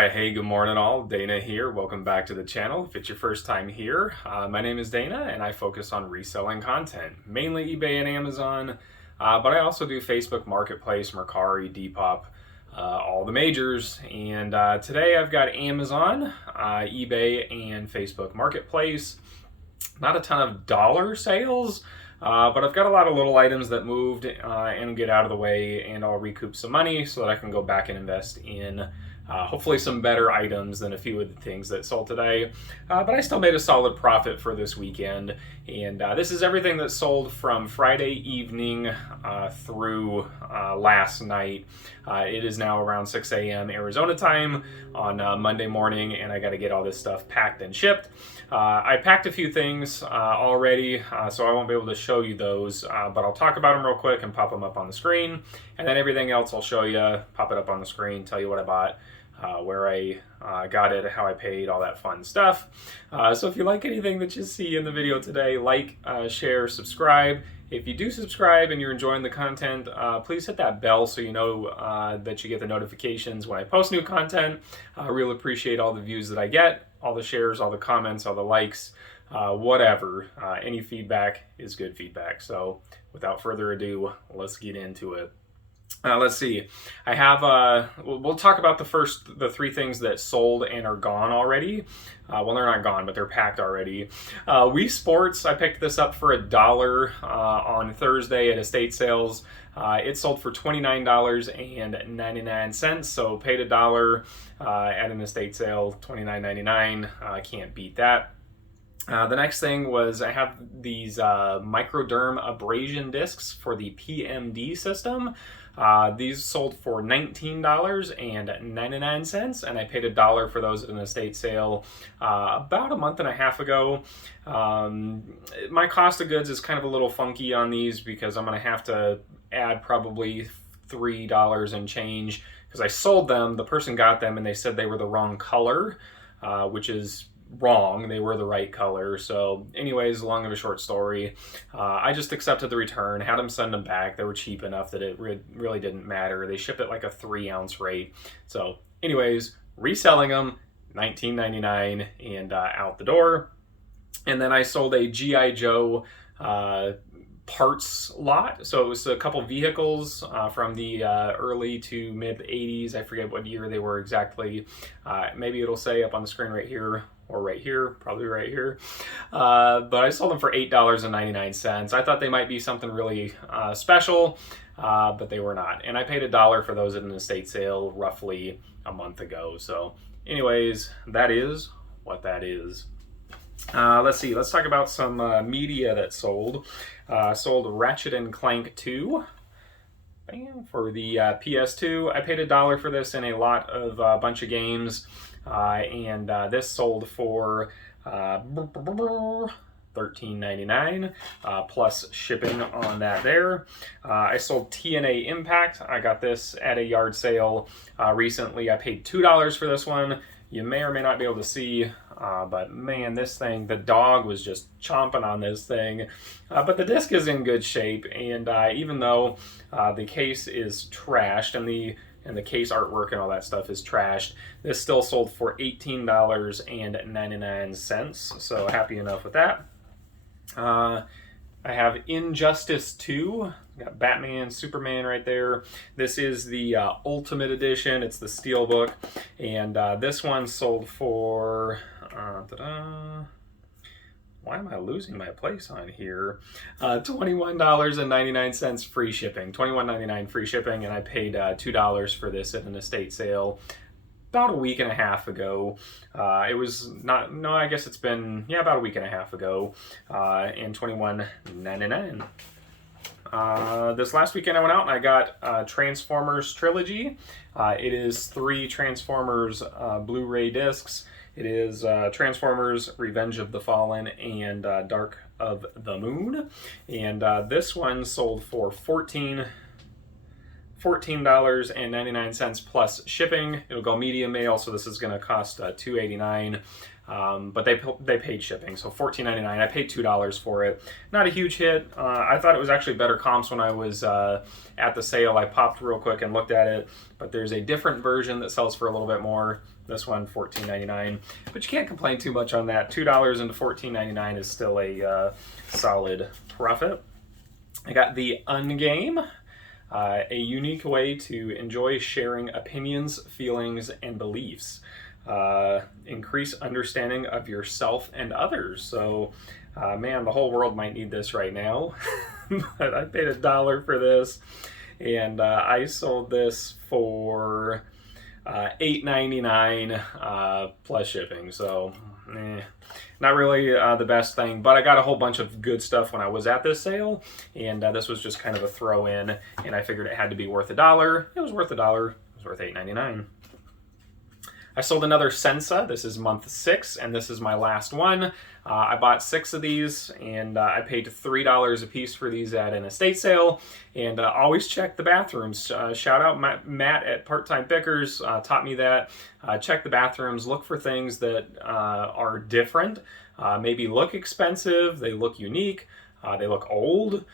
Alright, hey, good morning all. Dana here. Welcome back to the channel. If it's your first time here, my name is Dana and I focus on reselling content, mainly eBay and Amazon, but I also do Facebook Marketplace, Mercari, Depop, all the majors. And today I've got Amazon, eBay, and Facebook Marketplace. Not a ton of dollar sales, but I've got a lot of little items that moved and get out of the way, and I'll recoup some money so that I can go back and invest in hopefully some better items than a few of the things that sold today. But I still made a solid profit for this weekend. And this is everything that sold from Friday evening through last night. It is now around 6 a.m. Arizona time on Monday morning, and I got to get all this stuff packed and shipped. I packed a few things already, so I won't be able to show you those, but I'll talk about them real quick and pop them up on the screen. And then everything else I'll show you, pop it up on the screen, tell you what I bought, where I got it, how I paid, all that fun stuff. So if you like anything that you see in the video today, like, share, subscribe. If you do subscribe and you're enjoying the content, please hit that bell so you know that you get the notifications when I post new content. I really appreciate all the views that I get, all the shares, all the comments, all the likes, whatever. Any feedback is good feedback. So without further ado, let's get into it. Let's see. I have, we'll talk about the three things that sold and are gone already. Well, they're not gone, but they're packed already. Wii Sports, I picked this up for $1 on Thursday at estate sales. It sold for $29.99, so paid $1 at an estate sale, $29.99. I can't beat that. The next thing was I have these microderm abrasion discs for the PMD system. These sold for $19.99, and I paid $1 for those at an estate sale about a month and a half ago. My cost of goods is kind of a little funky on these because I'm going to have to add probably $3 and change because I sold them. The person got them and they said they were the wrong color, which is wrong. They were the right color. So anyways, long of a short story, I just accepted the return, had them send them back. They were cheap enough that it really didn't matter. They ship at like a 3-ounce rate. So anyways, reselling them, $19.99 and out the door. And then I sold a G.I. Joe parts lot. So it was a couple vehicles from the early to mid 80s. I forget what year they were exactly. Maybe it'll say up on the screen right here or right here, probably right here. But I sold them for $8.99. I thought they might be something really special, but they were not. And I paid $1 for those at an estate sale roughly a month ago. So anyways, that is what that is. Let's see, let's talk about some media that sold. Sold Ratchet & Clank 2 for the PS2. I paid $1 for this in a lot of bunch of games. And this sold for $13.99 plus shipping on that there. I sold TNA Impact. I got this at a yard sale recently. I paid $2 for this one. You may or may not be able to see, but man, this thing, the dog was just chomping on this thing. But the disc is in good shape, and even though the case is trashed and the case artwork and all that stuff is trashed, this still sold for $18.99, so happy enough with that. I have Injustice 2, got Batman, Superman right there. This is the Ultimate Edition, it's the Steelbook, and this one sold for, why am I losing my place on here? $21.99 free shipping. $21.99 free shipping, and I paid $2 for this at an estate sale about a week and a half ago. It was not, no, I guess it's been, yeah, about a week and a half ago, and $21.99. This last weekend I went out and I got Transformers Trilogy. It is 3 Transformers Blu-ray discs. It is Transformers Revenge of the Fallen and Dark of the Moon. And this one sold for $14.99 plus shipping. It'll go medium mail, so this is going to cost $2.89. but they paid shipping, so $14.99. I paid $2 for it. Not a huge hit. I thought it was actually better comps when I was at the sale. I popped real quick and looked at it, but there's a different version that sells for a little bit more. This one, $14.99, but you can't complain too much on that. $2 into $14.99 is still a solid profit. I got the Ungame, a unique way to enjoy sharing opinions, feelings, and beliefs. Increase understanding of yourself and others. So, man, the whole world might need this right now. But I paid $1 for this, and I sold this for $8.99 plus shipping. So, not really the best thing, but I got a whole bunch of good stuff when I was at this sale, and this was just kind of a throw in, and I figured it had to be worth $1. It was worth $1. It was worth $8.99. I sold another Sensa. This is month 6, and this is my last one. I bought 6 of these, and I paid $3 a piece for these at an estate sale. And always check the bathrooms. Shout out Matt at Part-Time Pickers, taught me that. Check the bathrooms. Look for things that are different. Maybe look expensive. They look unique. They look old.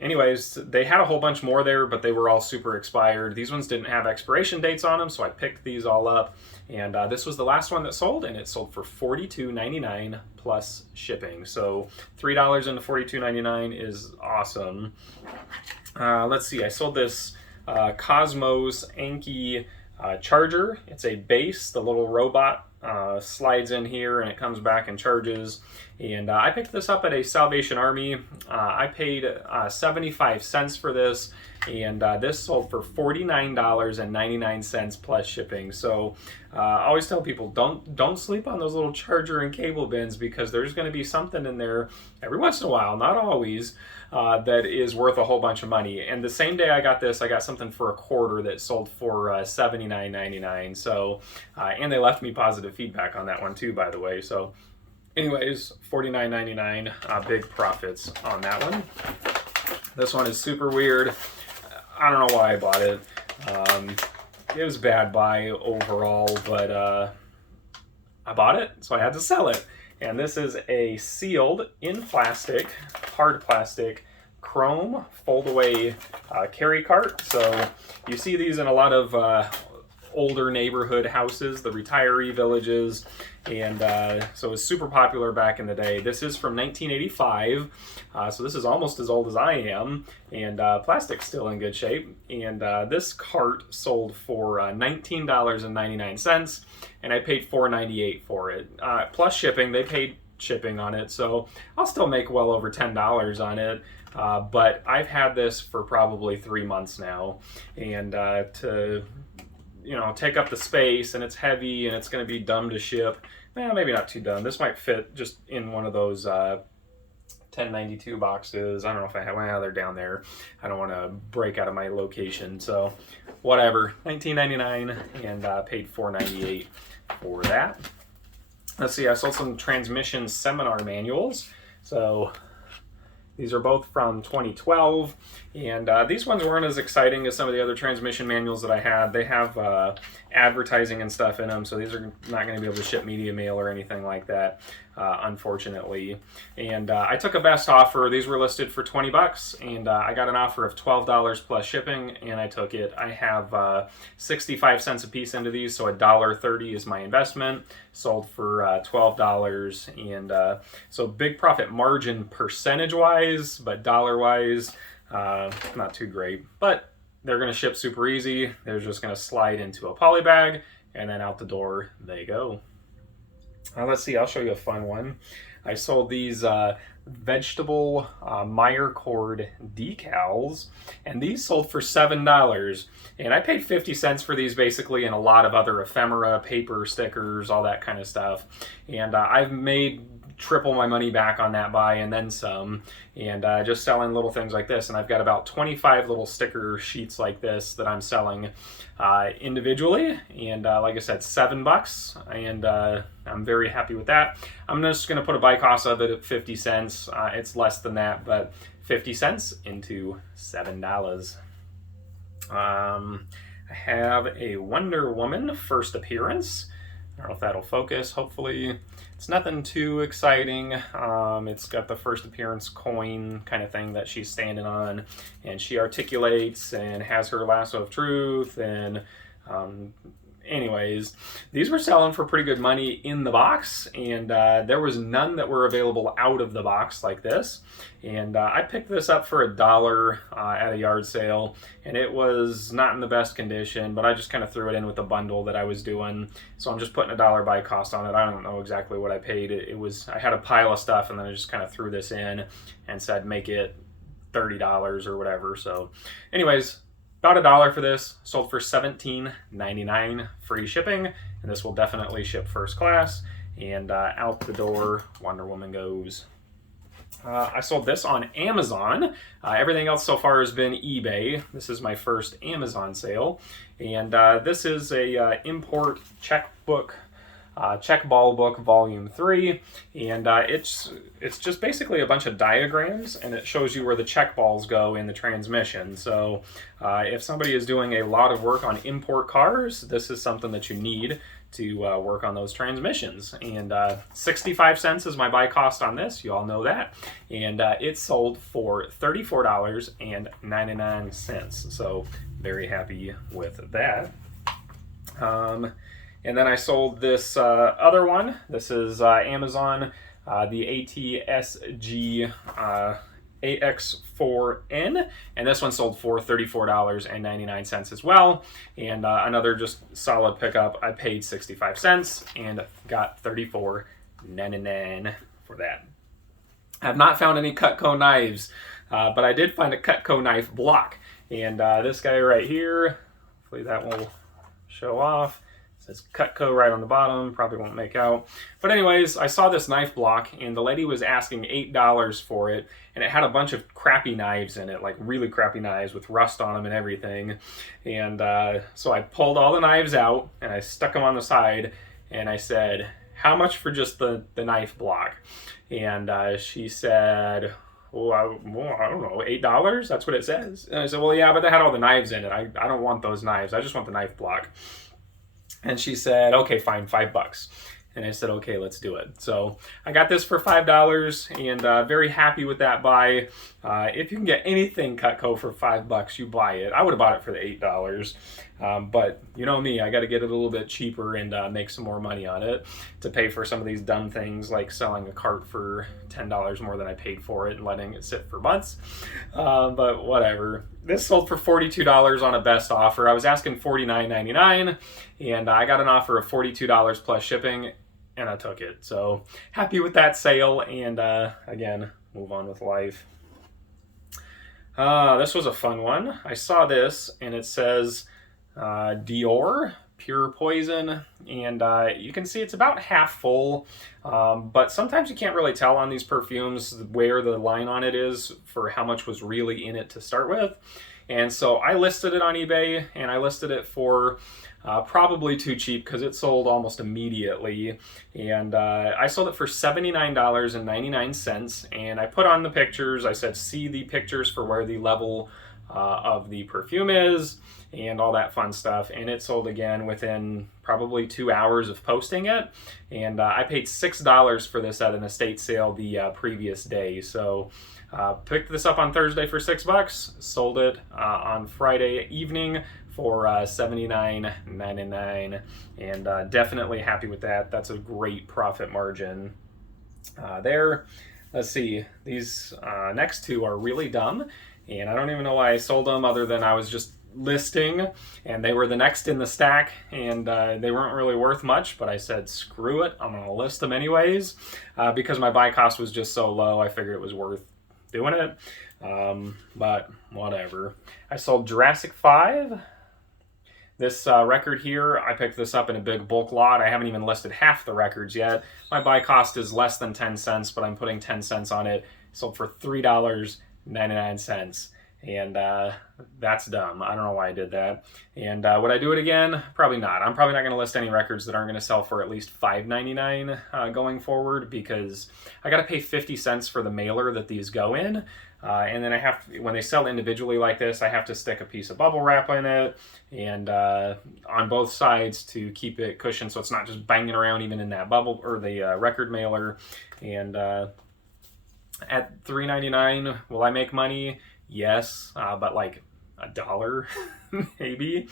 Anyways, they had a whole bunch more there, but they were all super expired. These ones didn't have expiration dates on them, so I picked these all up. And this was the last one that sold, and it sold for $42.99 plus shipping. So $3 into $42.99 is awesome. Let's see, I sold this Cosmos Anki charger. It's a base, the little robot slides in here and it comes back and charges. And I picked this up at a Salvation Army. I paid 75 cents for this, and this sold for $49.99 plus shipping. So I always tell people, don't sleep on those little charger and cable bins, because there's going to be something in there every once in a while, not always, that is worth a whole bunch of money. And the same day I got this, I got something for $0.25 that sold for $79.99. So and they left me positive feedback on that one too, by the way. So anyways, $49.99, big profits on that one. This one is super weird. I don't know why I bought it. It was a bad buy overall, but I bought it, so I had to sell it. And this is a sealed in plastic, hard plastic, chrome fold-away carry cart. So you see these in a lot of older neighborhood houses, the retiree villages, and so it was super popular back in the day. This is from 1985, so this is almost as old as I am, and plastic's still in good shape. And this cart sold for $19.99, and I paid $4.98 for it. Plus shipping, they paid shipping on it, so I'll still make well over $10 on it. But I've had this for probably 3 months now, and to take up the space, and it's heavy, and it's going to be dumb to ship. Well, maybe not too dumb. This might fit just in one of those 1092 boxes. I don't know if I have. Well, they're down there. I don't want to break out of my location, so whatever. $19.99, and paid $4.98 for that. Let's see. I sold some transmission seminar manuals. So these are both from 2012, and these ones weren't as exciting as some of the other transmission manuals that I had. They have advertising and stuff in them, so these are not going to be able to ship media mail or anything like that, unfortunately. And I took a best offer. These were listed for 20 bucks, and I got an offer of $12 plus shipping, and I took it. I have 65 cents a piece into these, so $1.30 is my investment. Sold for $12, and so big profit margin percentage-wise, but dollar-wise, not too great. But they're going to ship super easy. They're just going to slide into a poly bag, and then out the door they go. Let's see, I'll show you a fun one. I sold these vegetable Meyer cord decals, and these sold for $7. And I paid 50 cents for these basically, and a lot of other ephemera, paper, stickers, all that kind of stuff. And I've made triple my money back on that buy and then some, and just selling little things like this. And I've got about 25 little sticker sheets like this that I'm selling individually, and like I said, $7, and I'm very happy with that. I'm just going to put a buy cost of it at 50 cents. It's less than that, but 50 cents into $7. I have a Wonder Woman first appearance. don't know if that'll focus. Hopefully it's nothing too exciting. It's got the first appearance coin kind of thing that she's standing on, and she articulates and has her lasso of truth. And anyways, these were selling for pretty good money in the box, and there was none that were available out of the box like this. And I picked this up for $1 at a yard sale, and it was not in the best condition, but I just kind of threw it in with the bundle that I was doing. So I'm just putting $1 buy cost on it. I don't know exactly what I paid. It was, I had a pile of stuff, and then I just kind of threw this in and said make it $30 or whatever. So anyways, about $1 for this, sold for $17.99, free shipping, and this will definitely ship first class. And out the door, Wonder Woman goes. I sold this on Amazon. Everything else so far has been eBay. This is my first Amazon sale, and this is a import checkbook. Check Ball Book Volume 3, and it's just basically a bunch of diagrams, and it shows you where the check balls go in the transmission. So if somebody is doing a lot of work on import cars, this is something that you need to work on those transmissions. And 65 cents is my buy cost on this, you all know that, and it sold for $34.99, so very happy with that. And then I sold this other one. This is Amazon, the ATSG AX4N, and this one sold for $34.99 as well. And another just solid pickup. I paid 65 cents and got $34.99 for that. I have not found any Cutco knives, but I did find a Cutco knife block. And this guy right here, hopefully that will show off. It says Cutco right on the bottom, probably won't make out. But anyways, I saw this knife block, and the lady was asking $8 for it, and it had a bunch of crappy knives in it, like really crappy knives with rust on them and everything. And so I pulled all the knives out, and I stuck them on the side, and I said, how much for just the knife block? And she said, well, I don't know, $8? That's what it says. And I said, well, yeah, but they had all the knives in it. I don't want those knives. I just want the knife block. And she said, okay, fine, $5. And I said, okay, let's do it. So I got this for $5, and very happy with that buy. If you can get anything Cutco for $5, you buy it. I would have bought it for the $8. But you know me, I got to get it a little bit cheaper and make some more money on it to pay for some of these dumb things like selling a cart for $10 more than I paid for it and letting it sit for months. But whatever. This sold for $42 on a best offer. I was asking $49.99, and I got an offer of $42 plus shipping, and I took it. So happy with that sale, and again, move on with life. This was a fun one. I saw this, and it says Dior Pure Poison, and you can see it's about half full, but sometimes you can't really tell on these perfumes where the line on it is for how much was really in it to start with. And so I listed it on eBay, and I listed it for probably too cheap because it sold almost immediately. And I sold it for $79.99, and I put on the pictures. I said, see the pictures for where the level of the perfume is and all that fun stuff. And it sold again within probably 2 hours of posting it. And I paid $6 for this at an estate sale the previous day. So picked this up on Thursday for $6, sold it on Friday evening for $79.99, and definitely happy with that. That's a great profit margin there. Let's see, these next two are really dumb, and I don't even know why I sold them other than I was just listing, and they were the next in the stack, and they weren't really worth much, but I said, screw it, I'm gonna list them anyways, because my buy cost was just so low, I figured it was worth doing it, but whatever. I sold Jurassic 5. This record here, I picked this up in a big bulk lot. I haven't even listed half the records yet. My buy cost is less than 10 cents, but I'm putting 10 cents on it. Sold for $3.99, and that's dumb. I don't know why I did that. And would I do it again? Probably not. I'm probably not going to list any records that aren't going to sell for at least $5.99 going forward, because I got to pay 50 cents for the mailer that these go in. And then I have to, when they sell individually like this, I have to stick a piece of bubble wrap in it and on both sides to keep it cushioned so it's not just banging around even in that bubble or the record mailer. And at $3.99, will I make money? Yes, but like $1 maybe.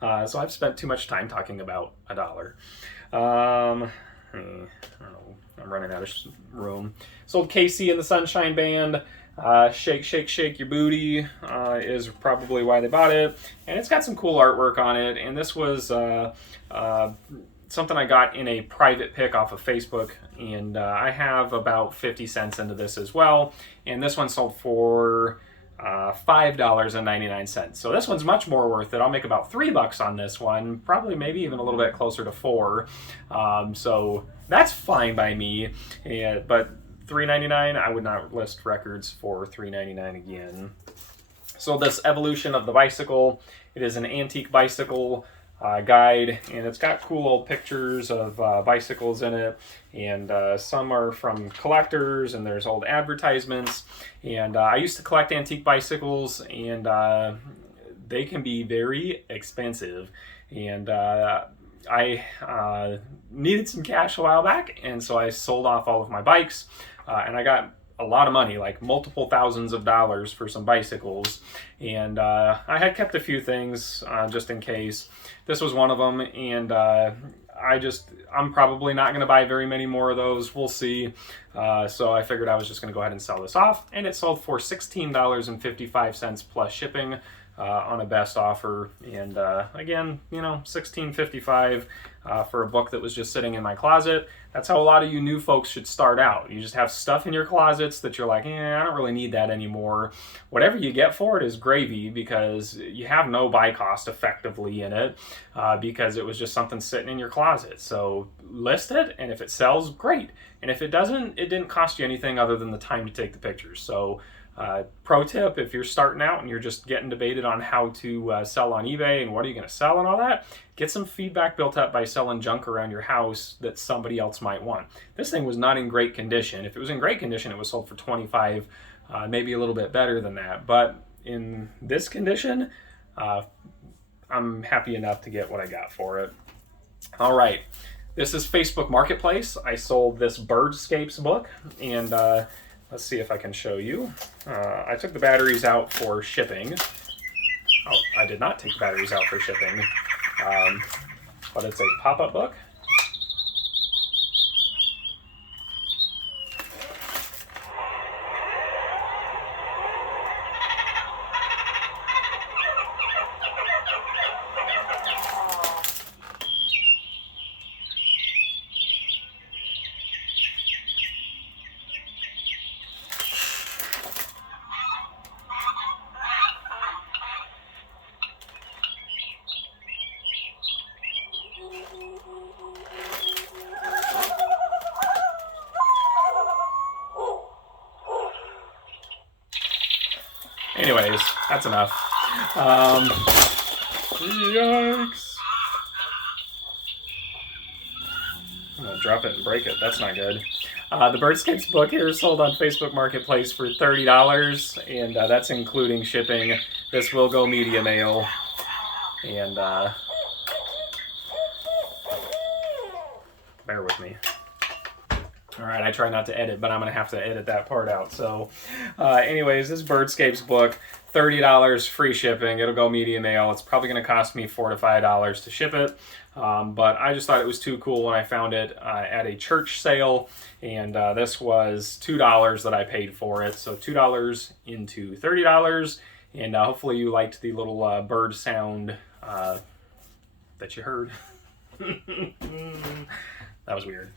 So I've spent too much time talking about $1. I don't know. I'm running out of room. Sold Casey and the Sunshine Band. Shake, shake, shake your booty is probably why they bought it. And it's got some cool artwork on it. And this was something I got in a private pick off of Facebook. And I have about 50 cents into this as well. And this one sold for $5.99. So this one's much more worth it. I'll make about $3 on this one, probably maybe even a little bit closer to $4. So that's fine by me. But $3.99, I would not list records for $3.99 again. So this evolution of the bicycle, it is an antique bicycle guide, and it's got cool old pictures of bicycles in it, and some are from collectors, and there's old advertisements. And I used to collect antique bicycles, and they can be very expensive. And I needed some cash a while back, and so I sold off all of my bikes, and I got a lot of money, like multiple thousands of dollars for some bicycles. And I had kept a few things just in case. This was one of them, and I'm probably not going to buy very many more of those. We'll see. So I figured I was just going to go ahead and sell this off, and it sold for $16.55 plus shipping on a best offer. And again, you know, $16.55 for a book that was just sitting in my closet. That's how a lot of you new folks should start out. You just have stuff in your closets that you're like, I don't really need that anymore. Whatever you get for it is gravy, because you have no buy cost effectively in it, because it was just something sitting in your closet. So list it, and if it sells, great. And if it doesn't, it didn't cost you anything other than the time to take the pictures. So pro tip, if you're starting out and you're just getting debated on how to sell on eBay and what are you going to sell and all that, get some feedback built up by selling junk around your house that somebody else might want. This thing was not in great condition. If it was in great condition, it was sold for $25, maybe a little bit better than that. But in this condition, I'm happy enough to get what I got for it. All right. This is Facebook Marketplace. I sold this Birdscapes book, and let's see if I can show you. I took the batteries out for shipping. Oh, I did not take the batteries out for shipping, but it's a pop-up book. Anyways, that's enough. Yikes. I'm gonna drop it and break it. That's not good. The Birdscapes book here is sold on Facebook Marketplace for $30, and that's including shipping. This will go media mail, and bear with me. All right, I try not to edit, but I'm going to have to edit that part out. So anyways, this Birdscapes book, $30, free shipping. It'll go media mail. It's probably going to cost me $4 to $5 to ship it. But I just thought it was too cool when I found it at a church sale. And this was $2 that I paid for it. So $2 into $30. And hopefully you liked the little bird sound that you heard. That was weird.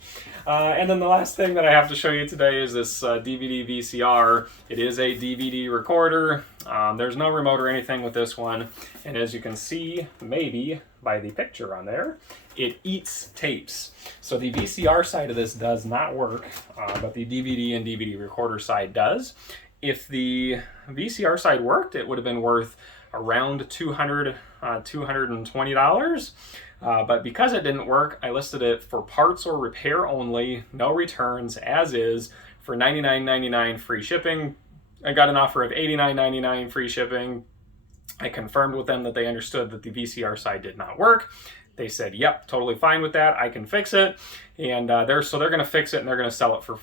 And then the last thing that I have to show you today is this DVD VCR. It is a DVD recorder. There's no remote or anything with this one. And as you can see, maybe by the picture on there, it eats tapes. So the VCR side of this does not work, but the DVD and DVD recorder side does. If the VCR side worked, it would have been worth around $220. But because it didn't work, I listed it for parts or repair only, no returns, as is, for $99.99 free shipping. I got an offer of $89.99 free shipping. I confirmed with them that they understood that the VCR side did not work. They said, yep, totally fine with that. I can fix it. And they're going to fix it, and they're going to sell it for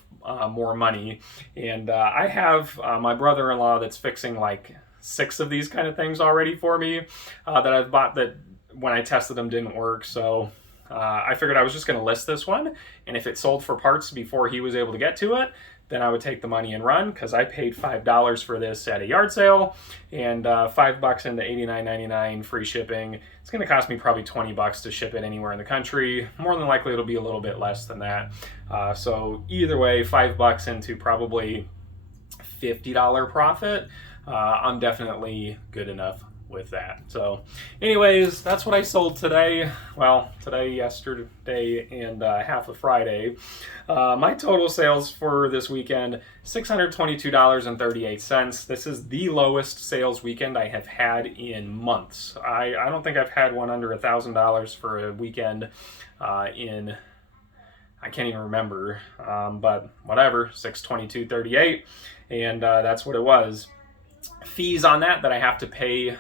more money. And I have my brother-in-law that's fixing like 6 of these kind of things already for me that I've bought that when I tested them didn't work. So I figured I was just going to list this one. And if it sold for parts before he was able to get to it, then I would take the money and run, because I paid $5 for this at a yard sale, and $5 into $89.99 free shipping. It's going to cost me probably $20 to ship it anywhere in the country. More than likely, it'll be a little bit less than that. So either way, $5 into probably $50 profit. I'm definitely good enough with that. So anyways, that's what I sold today. Well, today, yesterday, and half of Friday. My total sales for this weekend, $622.38. This is the lowest sales weekend I have had in months. I don't think I've had one under $1,000 for a weekend in, I can't even remember, but whatever, $622.38, and that's what it was. Fees on that I have to pay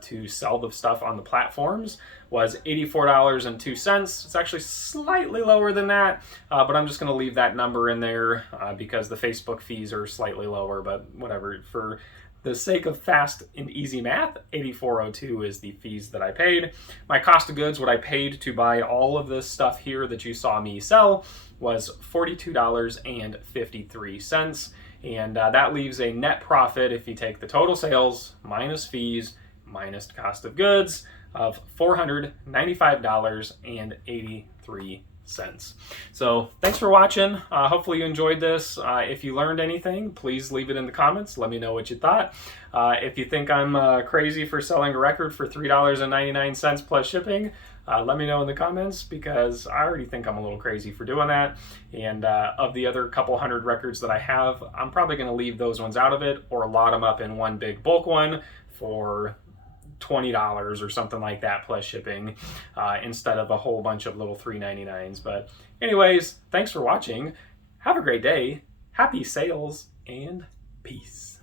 to sell the stuff on the platforms was $84.02. It's actually slightly lower than that, but I'm just going to leave that number in there because the Facebook fees are slightly lower, but whatever. For the sake of fast and easy math, $84.02 is the fees that I paid. My cost of goods, what I paid to buy all of this stuff here that you saw me sell, was $42.53. And that leaves a net profit, if you take the total sales minus fees minus cost of goods, of $495.83. So thanks for watching. Hopefully you enjoyed this. If you learned anything, please leave it in the comments. Let me know what you thought. If you think I'm crazy for selling a record for $3.99 plus shipping, let me know in the comments, because I already think I'm a little crazy for doing that. And of the other couple hundred records that I have, I'm probably going to leave those ones out of it, or lot them up in one big bulk one for $20 or something like that plus shipping, instead of a whole bunch of little $3.99s. But anyways, thanks for watching. Have a great day. Happy sales, and peace.